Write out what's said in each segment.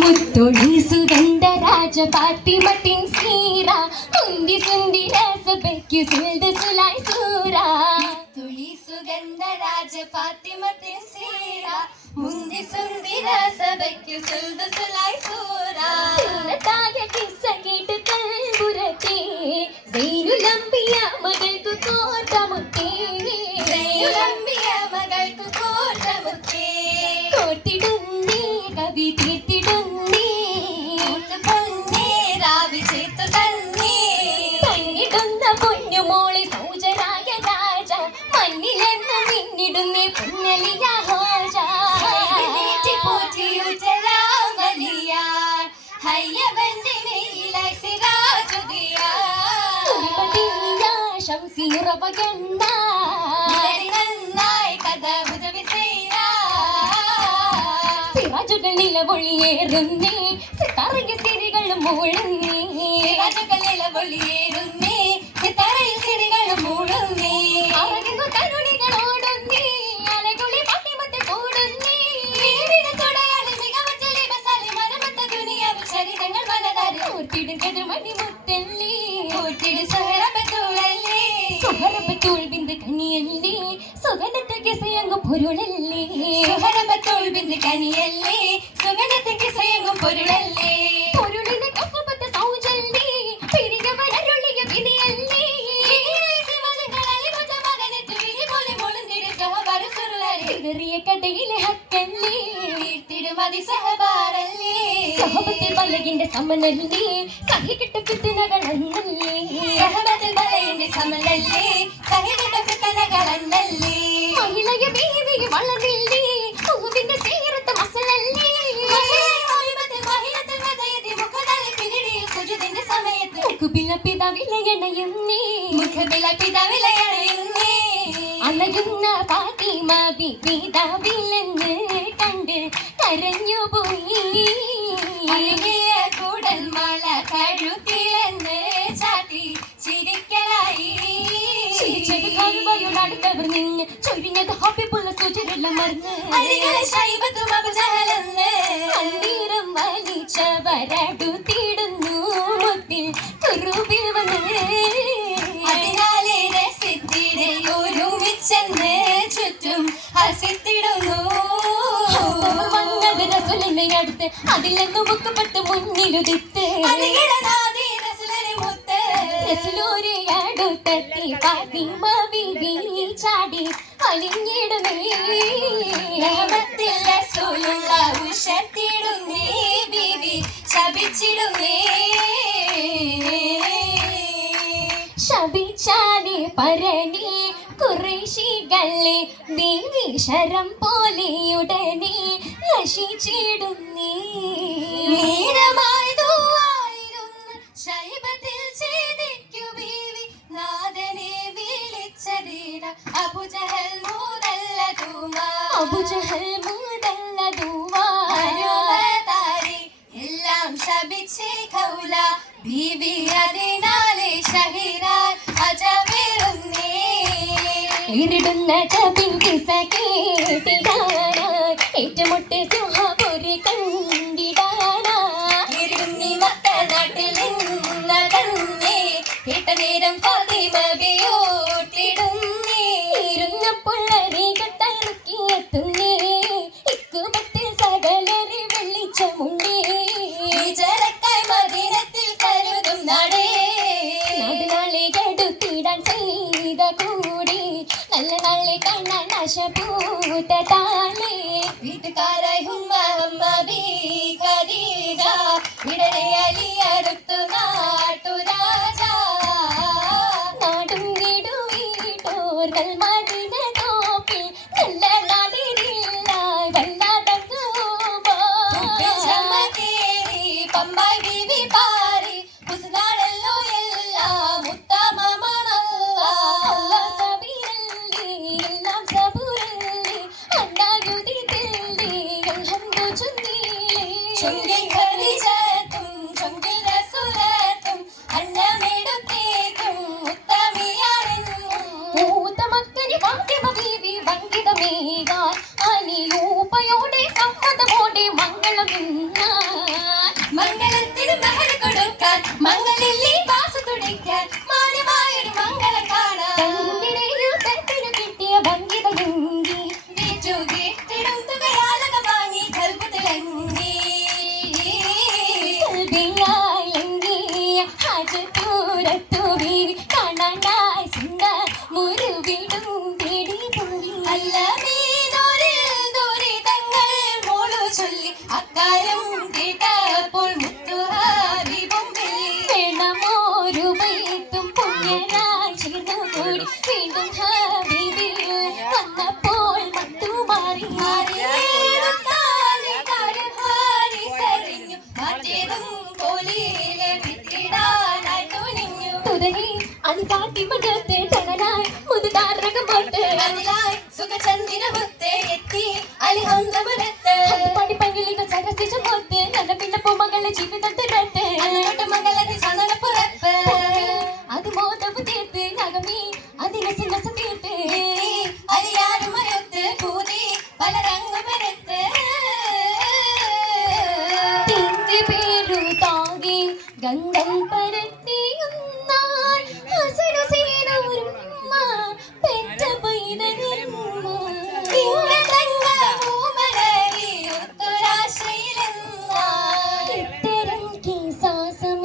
ಮುತ್ತೊಳಿಸುಗಂಡ ರಾಜ ಪಾಟಿ ಮಟಿನ್ ಸೀರ. ಕುಂದಿ ಸುಂದಿ ರಸ ಬೆಕ್ಕಿ ಸುಲ್ದು ಸುಲಾಯ್ ಸೂರ. ತುಳಿಸುಗಂಧ ರಾಜ ಪಾತಿ ಮಟಿನ್ ಸೀರ. ಮುಂದಿ ಸುಂದಿ ರಸ ಬೆಕ್ಕಿ ಸುಲ್ದು ಸುಲಾಯ್ നന്നായി കഥ ഉദവി സിറാജുകൾ നിലവൊളിയേറുന്നേ സിത്താറയ സിരികൾ മൂളുന്നേ മൂടുന്നേ അറങ്ങുന്നു തരുണികളോടുന്നേ അലകുളി പട്ടിമത്ത് കൂടുന്നേ. വിനവിനത്തോടെയാണ് മികവറ്റ ലിബസാലി മനമത്ത ദുനിയാവിൽ ശരീരങ്ങൾ മനതാരി. ഓർത്തിടും കതിർമണി മുത്തല്ലേ കൂട്ടിട് സുഹറബത്തൂളല്ലേ സുഹറപ്പത്തൂൾ ബിന്ദു കനിയല്ലേ? സുഗന്ധത്തിൽ കിസയങ്ങു പൊരുളല്ലേ? സുഹറബത്തൂൾ ബിന്ദു കനിയല്ലേ? സുഗന്ധത്തിക്ക് സ്വയങ്ങും പൊരുളല്ലേ? പൊരുളിനെ കപ്പുപത്ത് സൗജല്ലേ? പിരിക വരരുളിയ വിധിയല്ലേ ചിതറിയ കടയിലെ ഹക്കല്ലേ? സഹബത്തിൽ വലകിന്റെ സമനല്ലേ? സഹികിട്ട പിത്തിനകളന്നല്ലേ മഹിളയ ബീവിയെ വളരില്ലേ പൂവിന്റെ സീറത്ത് മസലല്ലേ? അലയുന്ന പിതാവിലെന്ന് കണ്ട് കരഞ്ഞു പോയി അടുത്തവർ നിന്ന് ചൊരിഞ്ഞത് ഹോപ്പിപ്പുള്ള സുചരുള്ള മറന്ന് അന്തീരം തീടുന്നു മുത്തിൽ കുറുവിൽ വന്ന്. അതിനാലേ രസിത്തിടെ ഒരുമിച്ചെന്ന് ചുറ്റും ഹസിത്തിടുന്നു വന്നത് റസുലിനെ അടുത്ത് അതിലെന്ന് മുക്കപ്പെട്ട് മുന്നിലുദിത്ത് അതികിടനാദി റസുലനെ മുത്ത്. റസുലൂരെ അടുത്തെത്തി ഫാത്തിമ റസൂലുള്ള ഉഷത്തിടുന്നേ ബീവി ശപിച്ചിടുന്നേ. ശപിച്ചാലെ പരണി കുറേശികളെ ബീവി ശരം പോലെയുടനെ നശിച്ചിടുന്നേ. ശൈബത്തിൽ ഛേദിക്കു ബീവി നാഥനെ വിളിച്ചതീര മൂതല്ലതുമാ അബുജഹൽ എല്ലാം ശപിച്ചേ കൗല. ബീവി അതിനാലെ ഷഹിറാൻ അജമിറുന്നേ. ഇരിടുന്ന കപിൻ കിസ കേട്ടിടാനായി ഏറ്റുമുട്ടി സിംഹപുരി കണ്ടിടാനായി. ഇരുന്നി മക്ക നാട്ടിൽ നിന്ന കേട്ട നേരം ഫാത്തിമ കാണാൻ ആശപൂത്ത ചുണ്ടിൽ ഖദീജത്തും ചുണ്ടിൽ റസൂലത്തും അന്നമെടുത്തേക്കും ഉത്തമയാണെന്നും മൂത്തമക്കനി വാദ്യമ ബീവി വങ്കിതമേകാൻ അനിയൂപയോടെ സമ്മതമോടെ മംഗളമെന്ന മംഗളത്തിന് മഹൽ കൊടുക്കാൻ മംഗള അക്കാരം കേട്ടപ്പോൾ മുത്തുഹാരിവും വേണമോരു വീട്ടും പുണ്യരാശി കൂടി വീണ്ടും ഹാബിബി വന്നപ്പോൾ മത്തു മാറി മാറി അത് കാട്ടി മകത്തെ ടകനായി മുതുതാരകം പോട്ട് അതിലായി ಮಗಳ ಜೀವಿತಟ್ಟು ರಟ್ಟು ಕಟ್ಟು ಮಗಳದಿ ಸಣನ ಪುರಪ್ಪ ಅದು ಮೋದವು ತೀರ್ತು ನಗಮಿ ಅದಿನ ಸಿನಸ ತೀರ್ತು ಅದು ಯಾರು ಮರೆಯುತ್ತೆ ಬೂದಿ பல ரங்கு பெருத்து திந்தி பேரு தாகி கங்கன் பருத்து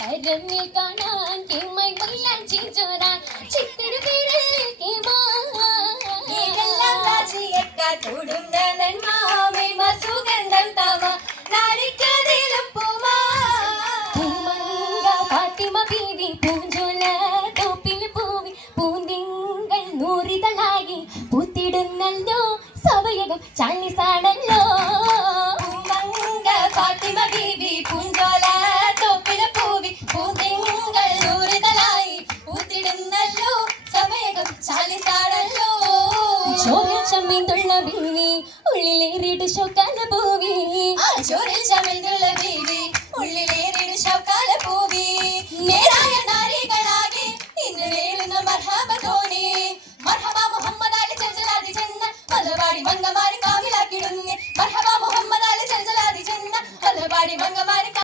തരമിൽ കാണാൻ കിമ്മൈ മൈലാഞ്ചി ചോരാൻ ചിത്തിരവിരൽ ഇതെല്ലാം കാച്ചിയേക്കാ തൊടുന്ന നന്മാമേ മസുഗന്ധം തവ. നാരിക്കതിലുപ്പുമാ. ഫാത്തിമ ബീവി പൂഞ്ചോല തോപ്പിൽ പൂവി പൂന്തിങ്കൾ നൂറിതളായി പൂത്തിടുന്നല്ലോ സവയകം ചാലിസാണല്ലോ. ഫാത്തിമ ബീവി